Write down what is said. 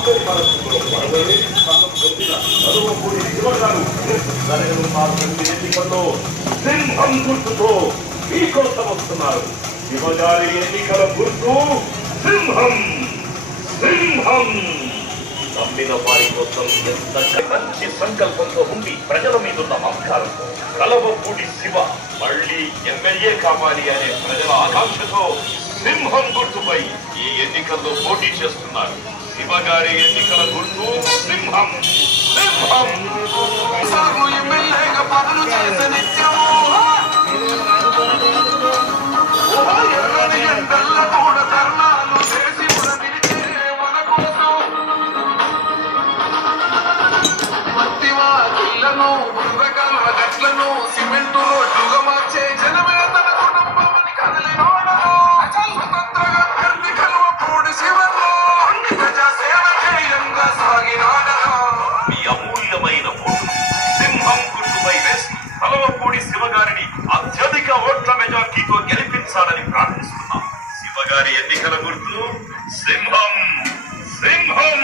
అందరి మనసులో పరవలే స్థానం పొందిన నలుగురు శివగారు జరగనున్న ఎన్నికల్లో సింహం గుర్తుతో మీకోసం వస్తున్నారు. శివగారి ఎన్నికల గుర్తు సింహం. సింహం నమ్మిన వారి కోసం ఎంత మంచి సంకల్పంతో ఉండి ప్రజల మీదున్న మమకారంతో కలవపూడి శివ మళ్ళీ ఎమ్మెల్యే కావాలి అనే ప్రజల ఆకాంక్షతో సింహం గుర్తుపై ఈ ఎన్నికల్లో పోటీ చేస్తున్నారు. శివగారి ఎన్నికల గుర్తు సింహం. సింహం ఎమ్మెల్యేగా పనులు చేసే నిత్యము కూడా ధర్నాలు చేసి మన కోసం బుర్రకాల గట్లను సిమెంటు రోడ్లుగా మార్చే జనమే తన కుటుంబాన్ని కదిలినోడను స్వతంత్రంగా కర్మి కలువపూడి శివను ప్రజాసేవ ధ్యేయంగా సాగినాడను. మీ అమూల్యమైన ఓటు సింహం గుర్తుపై వేసి కలువపూడి శివగారిని అత్యధిక ఓట్ల మెజార్టీతో గెలిపించాలని ప్రార్థిస్తున్నాం. శివగారి ఎన్నికల గుర్తు సింహం. సింహం.